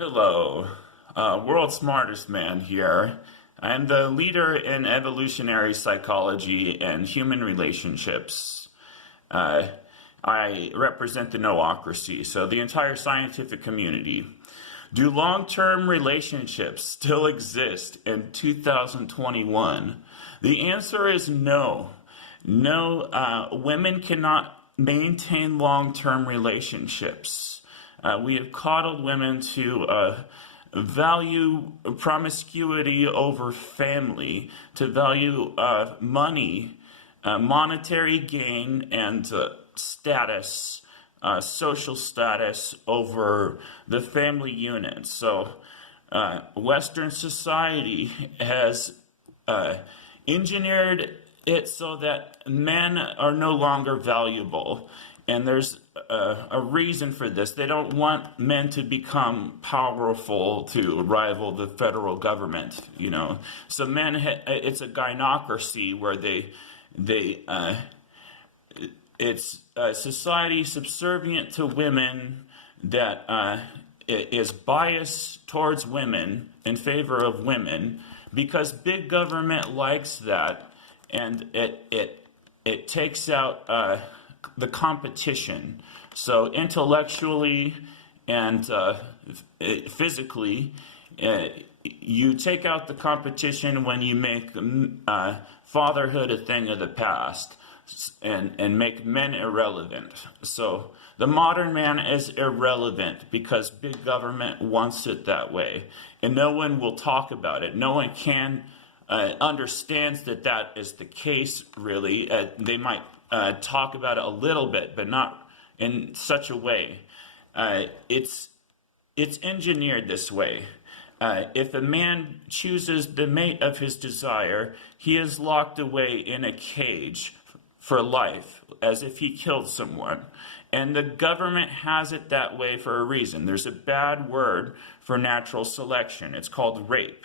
Hello, world's smartest man here. I'm the leader in evolutionary psychology and human relationships. Uh, I represent the Noocracy, so the entire scientific community. Do long-term relationships still exist in 2021? The answer is no. No, women cannot maintain long-term relationships. We have coddled women to value promiscuity over family, to value money, monetary gain, and status, social status over the family unit. So, Western society has engineered it so that men are no longer valuable. And there's a reason for this. They don't want men to become powerful to rival the federal government, you know. So it's a gynocracy where it's a society subservient to women that is biased towards women in favor of women because big government likes that, and it takes out the competition. So intellectually and physically, you take out the competition when you make fatherhood a thing of the past and make men irrelevant. So the modern man is irrelevant because big government wants it that way. And no one will talk about it. No one can understands that is the case, really. They might talk about it a little bit, but not in such a way. It's engineered this way. If a man chooses the mate of his desire, he is locked away in a cage for life, as if he killed someone. And the government has it that way for a reason. There's a bad word for natural selection. It's called rape.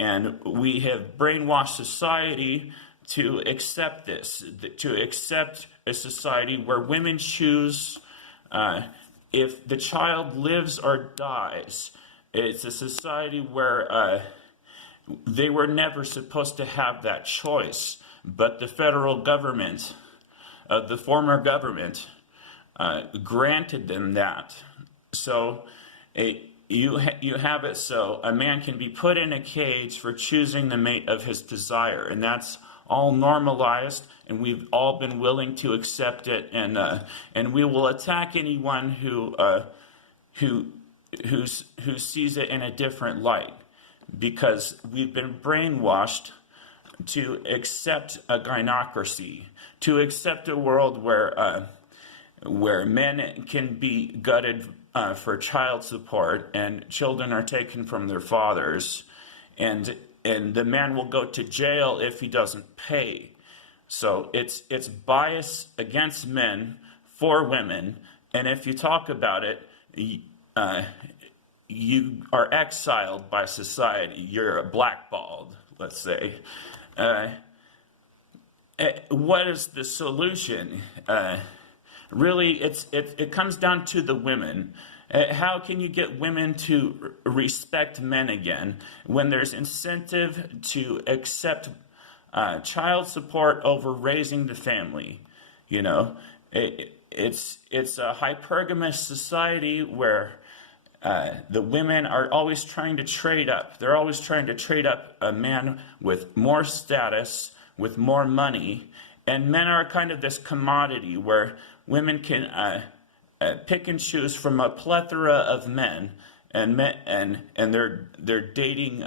And we have brainwashed society to accept this, to accept a society where women choose if the child lives or dies. It's a society where they were never supposed to have that choice, but the federal government, the former government, granted them that. So you have it so a man can be put in a cage for choosing the mate of his desire, and that's all normalized, and we've all been willing to accept it, and we will attack anyone who sees it in a different light, because we've been brainwashed to accept a gynocracy, to accept a world where men can be gutted for child support and children are taken from their fathers, and the man will go to jail if he doesn't pay. So it's bias against men for women, and if you talk about it, you are exiled by society. You're blackballed, let's say. What is the solution? Really, it comes down to the women. How can you get women to respect men again when there's incentive to accept child support over raising the family? You know, it's a hypergamous society where the women are always trying to trade up. They're always trying to trade up a man with more status, with more money, and men are kind of this commodity where women can pick and choose from a plethora of men, and they're dating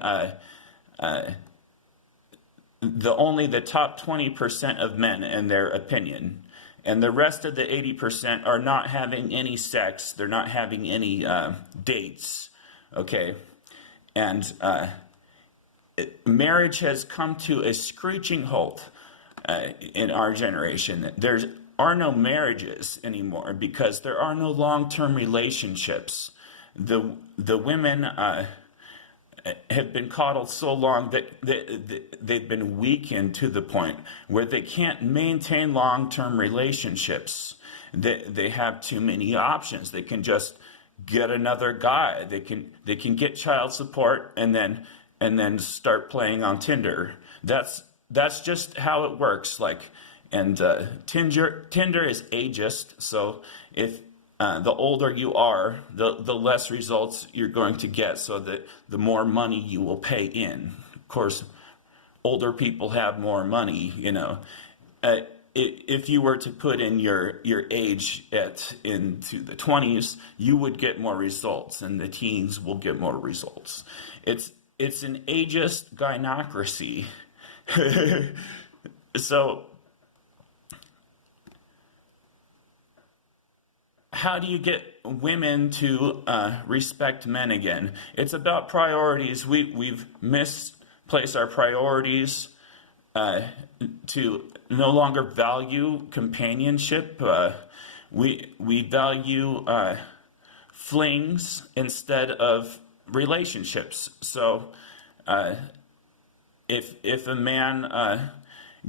the top 20% of men in their opinion, and the rest of the 80% are not having any sex. They're not having any dates. Okay, and marriage has come to a screeching halt in our generation. There are no marriages anymore because there are no long-term relationships. The women have been coddled so long that they've been weakened to the point where they can't maintain long-term relationships. They have too many options. They can just get another guy. They can get child support and then start playing on Tinder. That's just how it works. Like, and Tinder is ageist, so if the older you are, the less results you're going to get, so that the more money you will pay in. Of course, older people have more money, you know. If you were to put in your age into the 20s, you would get more results, and the teens will get more results. It's an ageist gynocracy. So how do you get women to respect men again? It's about priorities. We've misplaced our priorities to no longer value companionship. We value flings instead of relationships. So if a man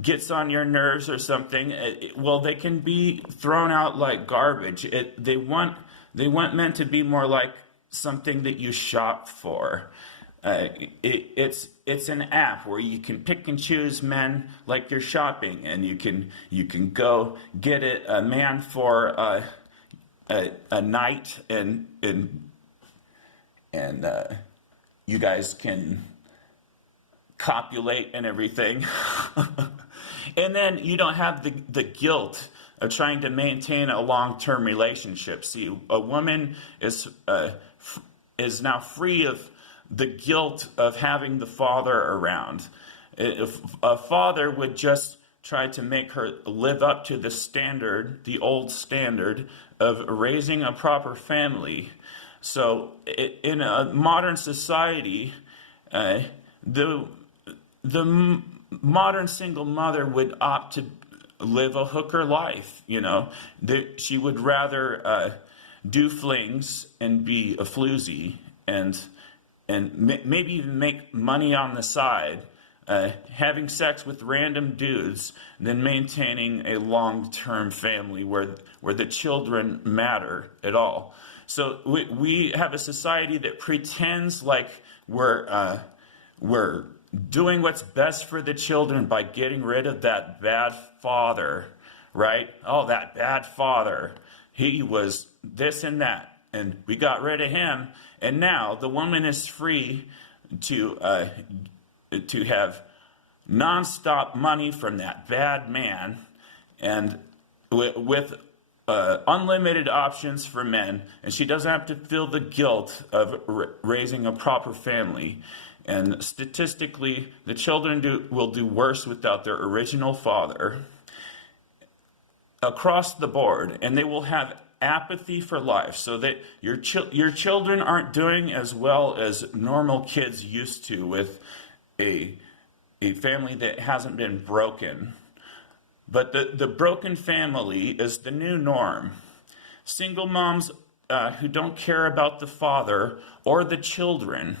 gets on your nerves or something, well, they can be thrown out like garbage. They want men to be more like something that you shop for. It's an app where you can pick and choose men like you're shopping, and you can go get a man for a night, and you guys can copulate and everything. And then you don't have the guilt of trying to maintain a long-term relationship. See, a woman is now free of the guilt of having the father around. If a father would just try to make her live up to the standard, the old standard of raising a proper family. So in a modern society, the modern single mother would opt to live a hooker life. You know, she would rather do flings and be a floozy, and maybe even make money on the side, having sex with random dudes, than maintaining a long-term family where the children matter at all. So we have a society that pretends like we're doing what's best for the children by getting rid of that bad father, right? Oh, that bad father. He was this and that, and we got rid of him, and now the woman is free to have nonstop money from that bad man, and with unlimited options for men, and she doesn't have to feel the guilt of raising a proper family. And statistically, the children will do worse without their original father across the board, and they will have apathy for life, so that your children aren't doing as well as normal kids used to, with a family that hasn't been broken. But the broken family is the new norm. Single moms who don't care about the father or the children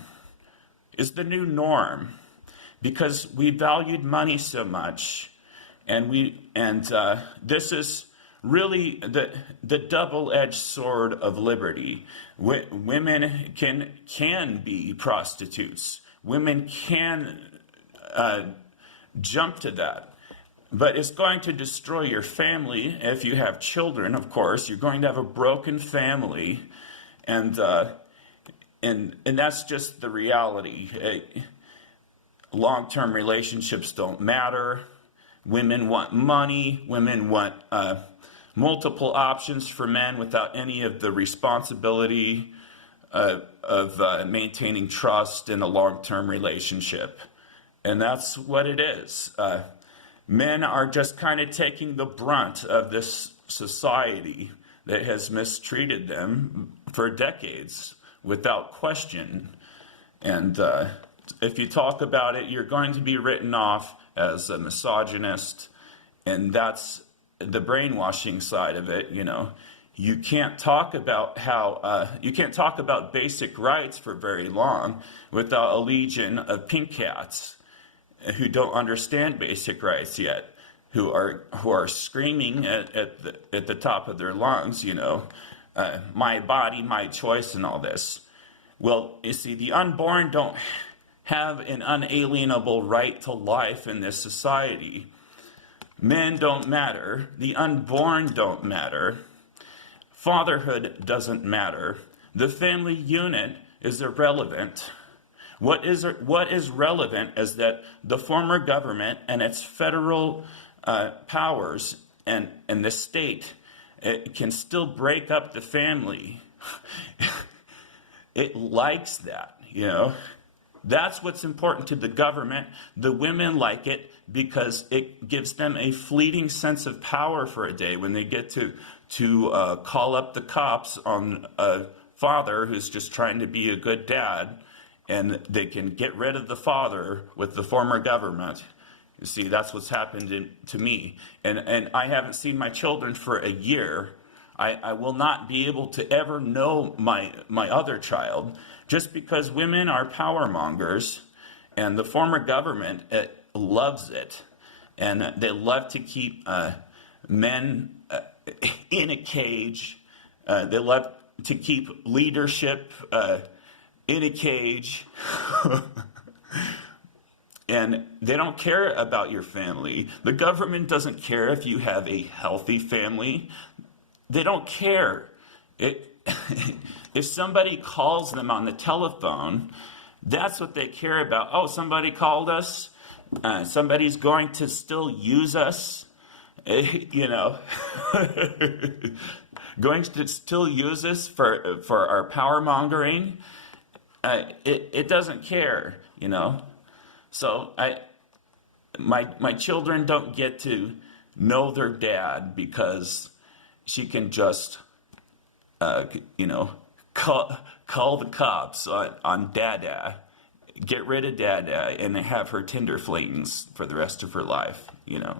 is the new norm, because we valued money so much, and this is really the double-edged sword of liberty. Women can be prostitutes. Women can jump to that. But it's going to destroy your family. If you have children, of course, you're going to have a broken family, and that's just the reality. Long-term relationships don't matter. Women want money. Women want multiple options for men without any of the responsibility of maintaining trust in a long-term relationship. And that's what it is. Men are just kind of taking the brunt of this society that has mistreated them for decades without question. And if you talk about it, you're going to be written off as a misogynist. And that's the brainwashing side of it. You know, you can't talk about you can't talk about basic rights for very long without a legion of pink cats who don't understand basic rights yet, who are screaming at the top of their lungs, you know, my body, my choice, and all this. Well, you see, the unborn don't have an unalienable right to life in this society. Men don't matter. The unborn don't matter. Fatherhood doesn't matter. The family unit is irrelevant. What is relevant is that the former government and its federal powers and the state, it can still break up the family. It likes that, you know. That's what's important to the government. The women like it because it gives them a fleeting sense of power for a day when they get to call up the cops on a father who's just trying to be a good dad, and they can get rid of the father with the former government. You see, that's what's happened to me. And I haven't seen my children for a year. I will not be able to ever know my other child just because women are power mongers, and the former government loves it. And they love to keep men in a cage. They love to keep leadership in a cage. And they don't care about your family. The government doesn't care if you have a healthy family. They don't care. If somebody calls them on the telephone, that's what they care about. Oh, somebody called us. Somebody's going to still use us. You know, going to still use us for our power mongering. It doesn't care, you know. So my children don't get to know their dad because she can just you know, call the cops on Dada, get rid of Dada, and have her Tinder flings for the rest of her life, you know.